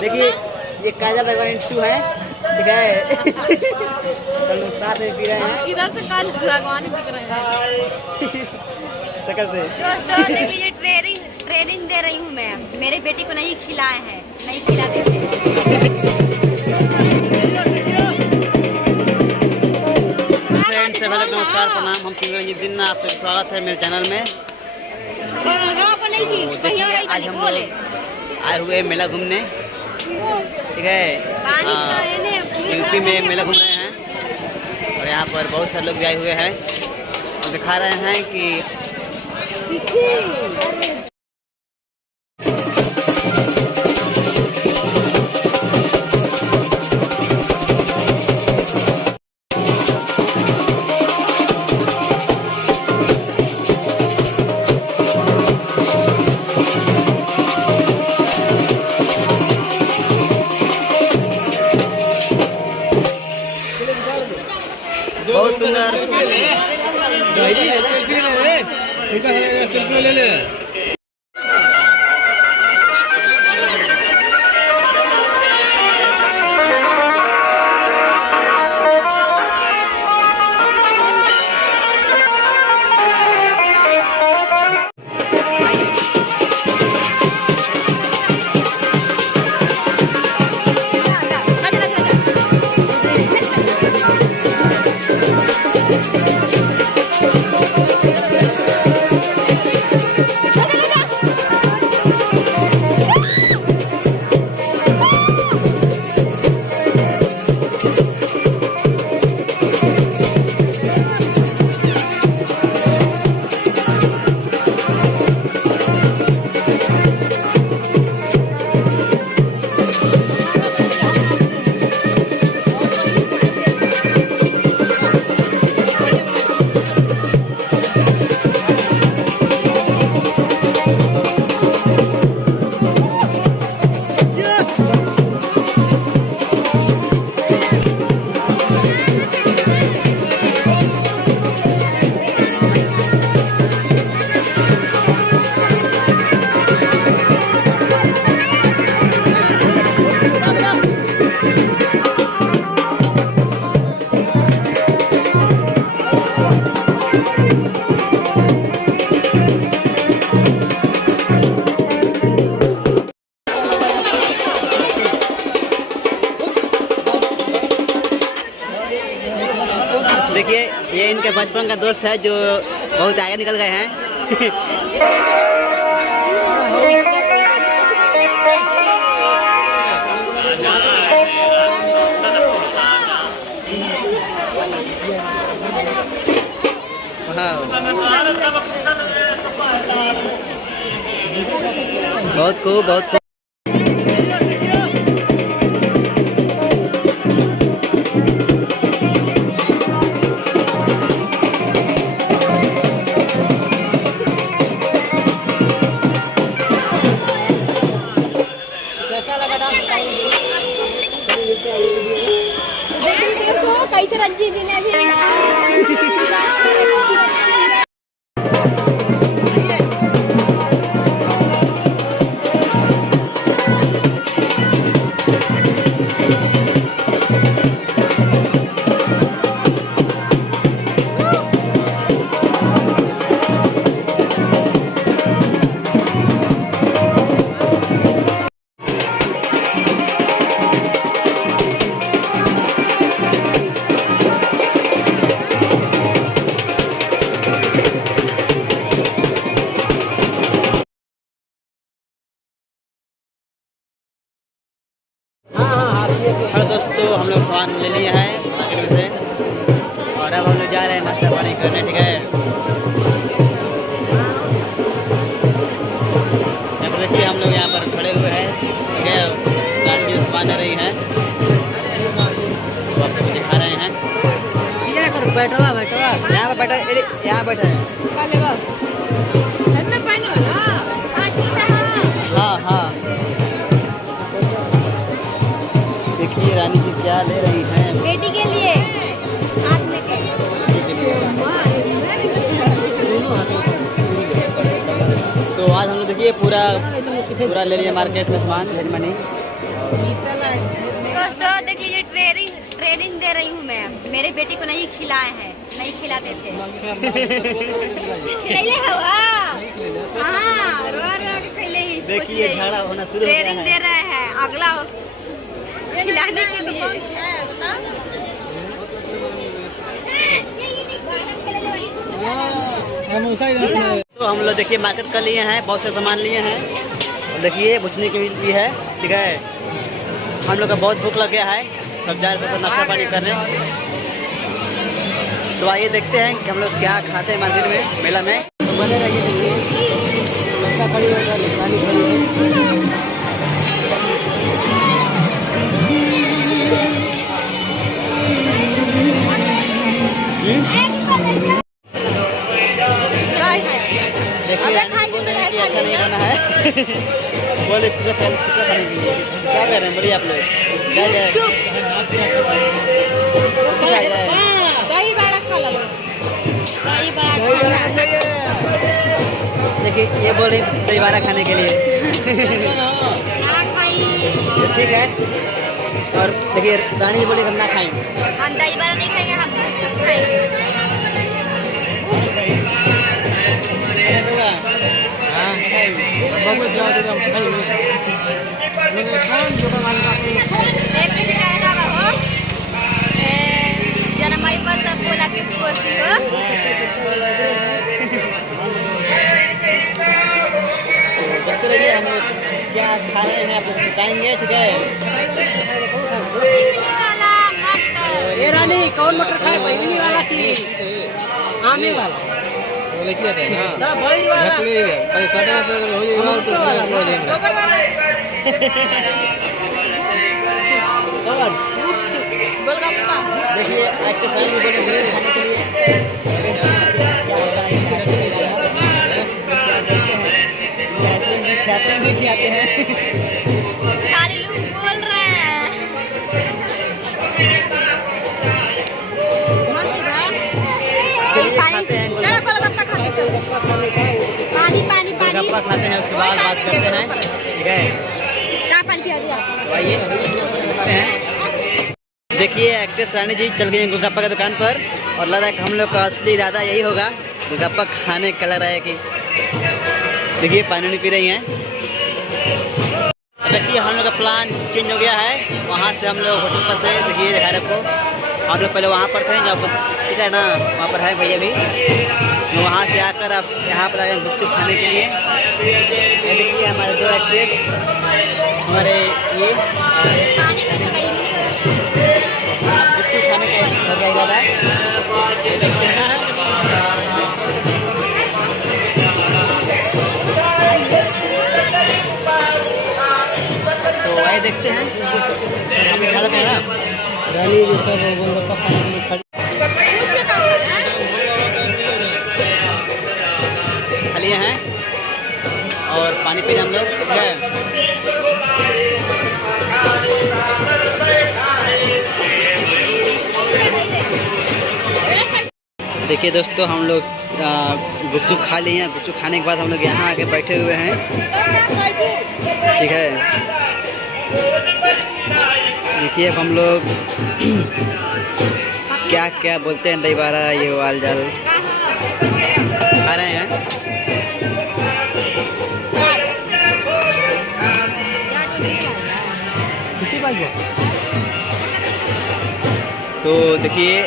देखिए ये काजल भगवान 2 है, ठीक है। हम लोग साथ में पी रहे हैं। किधर से काजल भगवान दिख रहे हैं शक्ल से। दोस्तों देखिए ट्रेनिंग दे रही हूँ मैं, मेरे बेटी को नहीं खिलाए हैं, नहीं खिला देते। फ्रेंड्स नमस्कार प्रणाम, हम सिंगर रंजीत दिन, आप सबका स्वागत है मेरे चैनल में। आज हम लोग आए हुए मेला घूमने, ठीक है। यूपी में मेला घूम रहे हैं और यहाँ पर बहुत सारे लोग भी आए हुए हैं और दिखा रहे हैं कि बहुत सुंदर। सेल्फी ले ले। देखिए ये इनके बचपन का दोस्त है जो बहुत आगे निकल गए हैं। बहुत खूब, बहुत खूब। कैसे रंजीत जी ने और दोस्तों हम लोग सामान ले लिए हैं मार्केट से और अब हम लोग जा रहे हैं नाश्ता पानी करने, ठीक है। देखिए हम लोग यहाँ पर खड़े हुए हैं, ठीक है। गाड़ी जो सामान आ रही है वो आपको दिखा रहे हैं। बैठो यहाँ पर बैठो, यहाँ बैठो। हाँ हाँ, देखिए रानी जी क्या ले रही हैं बेटी के लिए हाथ में के। तो आज हम लोग देखिए पूरा ले लिया मार्केट में सामान, भेज मनी। देख लीजिए, ट्रेनिंग दे रही हूँ मैं। मेरे बेटी को नहीं खिलाए हैं, नहीं खिलाते थे। खिलाइए हवा। हाँ, रो रो के खिले ही सोच देखिए रही झगड़ा होना शुरू हो गया ट्रेनिंग है। दे रहे हैं अगला खिलाने के लिए। तो हम लोग देखिए मार्केट कर लिए हैं, बहुत से सामान लिए हैं। और देखिए बुझने के लिए है, ठीक है। हम लोग का बहुत भूख लग गया है, सब जा रहे थे नाश्ता पानी करने। तो आइए देखते हैं कि हम लोग क्या खाते हैं मार्केट में, मेला में। बने रहिए, देखिए अच्छा खड़ी होगा, निशानी खड़ी है। देखिए बोल रहे हैं कि अच्छा नहीं बना है। बोले पिज्जा खाने के लिए क्या कर रहे हैं? बढ़िया आप लोग क्या जाए दही बड़ा खा लो। दही बड़ा देखिए ये बोल रही दही बड़ा खाने के लिए। ठीक है। और देखिए रानी जी बोली हम ना खाएं। हम दही बड़ा नहीं खाएंगे, हम गुपचुप खाएंगे। जनमाई पर तब बोला कि कोसी हो। देखते रहिए हम लोग क्या खा रहे हैं, आप लोग बताएंगे, ठीक है। ये रानी कौन मटर खाए, बैंगनी वाला की आमे वाला? बोले किया था ना भाई वाला नकली है, पर सटा तो हो जाएगा तो हो जाएगा। कौन गोलगप्पा देखिए एक्टर साइड भी बने हुए खाने के लिए। खाते हैं भी खिलाते हैं। खाली लोग बोल रहे हैं। खाते हैं चलो गोलगप्पा खाते चलो। पानी पानी पानी गोलगप्पा खाते हैं, उसके बाद बात करते हैं, ठीक है। चाय पानी पिया दिया। तो आइए देखिए एक्ट्रेस रानी जी चल गई हैं गोलगप्पा की दुकान पर, और लग रहा है कि हम लोग का असली इरादा यही होगा गोलगप्पा खाने का। लग रहा है कि देखिए पानी नहीं पी रही हैं। देखिए हम लोग का प्लान चेंज हो गया है। वहाँ से हम लोग होटल पर से देखिए दिखा रहे आपको, हम लोग पहले वहाँ पर थे जब, ठीक है ना, वहाँ पर है भैया भी। तो वहाँ से आकर अब यहाँ पर आए गुपचुप खाने के लिए। ये देखिए हमारे दो एक्ट्रेस, हमारे ये पानी कैसे भाई गुपचुप खाने का इरादा है। ये देखते हैं तो आइए देखते हैं हम खा लेते हैं ना। रानी जी सब गोलगप्पा खाने के लिए खा लिए हैं और पानी पी रहे हम लोग, ठीक है। देखिए दोस्तों हम लोग गुपचुप खा लिए हैं। गुपचुप खाने के बाद हम लोग यहाँ आके बैठे हुए हैं, ठीक है। देखिए अब हम लोग क्या क्या बोलते हैं, दही बारा ये वाल जाल खा रहे हैं। तो देखिए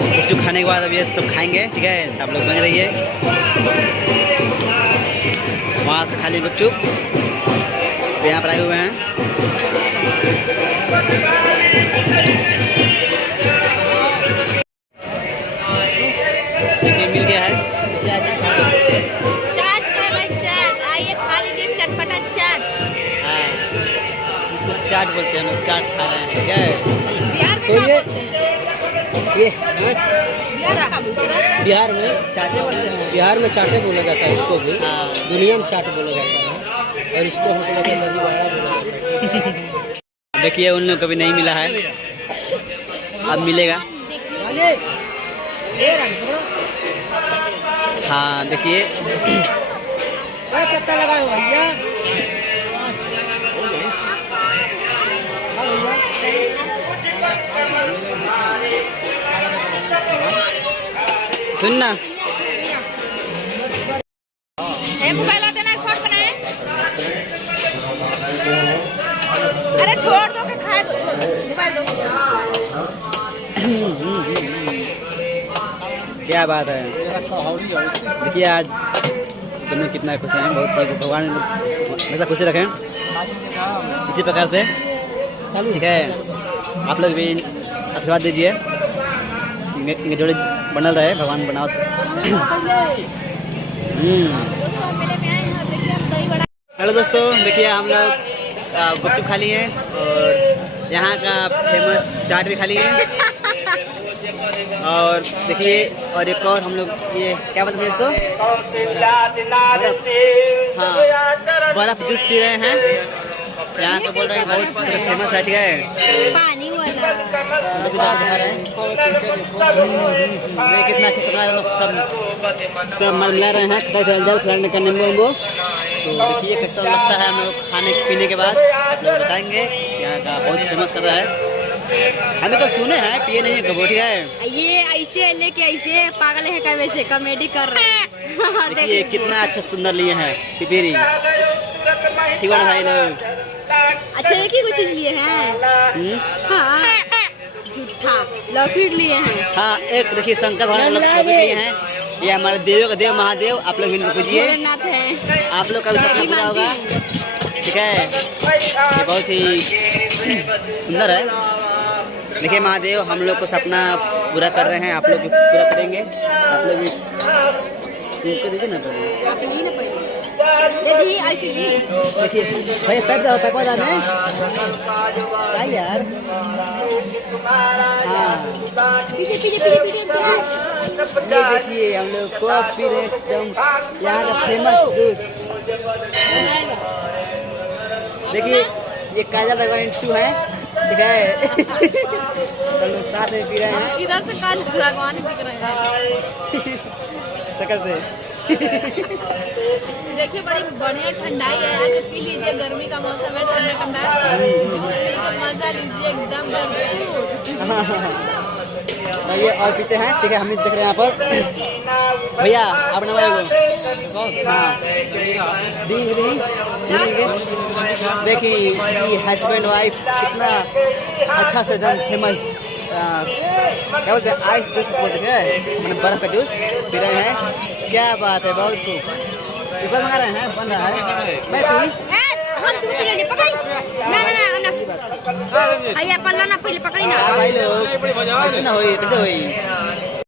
गुपचुप खाने के बाद अब ये सब खाएंगे, ठीक है। आप लोग बने रहिए। वहाँ से खा लिए गुपचुप, यहाँ पर आए हुए हैं। देखिए मिल गया है चाट वाला चाट। आइए खा लीजिए चटपटा चाट। हाँ, इसको चाट बोलते हैं, लोग चाट खा रहे हैं, क्या है। बिहार में तो क्या बोलते हैं? ये बिहार का बोलते हैं। बिहार में चाटे बोलते हैं। बिहार में चाटे बोला जाता है इसको भी, दुनिया में चाट बोला जाता है, और इसको हम लोग दही बारा बोला जाता है। देखिए उन लोग कभी नहीं मिला है, अब मिलेगा। हाँ देखिए पत्ता लगाओ भैया। सुन ना है मोबाइल आते ना शॉर्ट बनाए। अरे छोड़ दो के खाए दो, छोड़ दो, मोबाइल दो। क्या बात है। देखिए आज दोनों कितना खुश हैं, बहुत ही भगवान हमेशा खुशी रखें इसी प्रकार से। ठीक है, आप लोग भी आशीर्वाद दीजिए, इनके जोड़ी बनल रहे, भगवान बनाओ। हेलो दोस्तों, देखिए हम लोग गुपचुप खा लिए और यहाँ का फेमस चाट भी खा लिए और देखिए और एक और हम लोग ये क्या बोलते हैं इसको, हाँ बर्फ जूस पी रहे हैं। यहाँ का बोल रहे हैं बहुत फेमस है। ठीक है, पानी वाला ये कितना अच्छा से बना रहे हैं, सब मिला रहे हैं फ्राई करने में। तो देखिए कैसा लगता है हम लोग खाने पीने के बाद, आप लोग बताएंगे। यहाँ का बहुत फेमस कर रहा है, हमें तो सुने हैं, पिए नहीं है कबो। ठीक है, ये ऐसे लेके ऐसे पागल है का वैसे कॉमेडी कर रहे हैं। देखिए कितना अच्छा सुंदर लिए हैं पिपीरी। ठीक है ना भाई लोग, अच्छा एक ही कुछ चीज लिए हैं। हाँ जूठा लॉकेट लिए हैं। हाँ एक देखिए शंकर भगवान लॉकेट लिए हैं। ये हमारे देवों का देव महादेव, आप लोग इनको पूजिए, भोलेनाथ है। आप लोग का भी सपना पूरा होगा। ठीक है, ये बहुत ही सुंदर है। देखिए महादेव हम लोग को सपना पूरा कर रहे हैं, आप लोग भी पूरा करेंगे। आप लोग भी इनको दीजिए ना पहले, आप ली ना पहले दे दी ऐसे ली। देखिए भाई पैप दो, पैप दो में क्या यार। हाँ पीछे पीछे पीछे पीछे पीछे। ये देखिए हम लोग को पी रहे एकदम यहाँ का फेमस जूस। देखिए ये काजल भगवान 2 है। ठीक है, हम लोग साथ में पी रहे हैं, इधर से काल भगवान दिख रहे हैं शकल से। देखिए बड़ी बढ़िया ठंडाई है, आके पी लीजिए, गर्मी का मौसम है, ठंडा ठंडा जूस पी के मजा लीजिए एकदम भरपूर। ये और पीते हैं। ठीक है, हम देख रहे हैं यहाँ पर भैया आप नवाएगो। हाँ देखिए ये हस्बैंड वाइफ कितना अच्छा से एकदम फेमस क्या बोलते हैं आइस जूस बोलते हैं, मैंने बर्फ का जूस पी रहे हैं। क्या बात है, बहुत खूब। ऊपर मंगा रहे हैं, बन रहा है। मैं पी हम दूध ले ले पकड़ ना ना ना ना। आइए अपन ना पहले पकड़ी ना भाई लोग, कैसे ना होई, कैसे होई।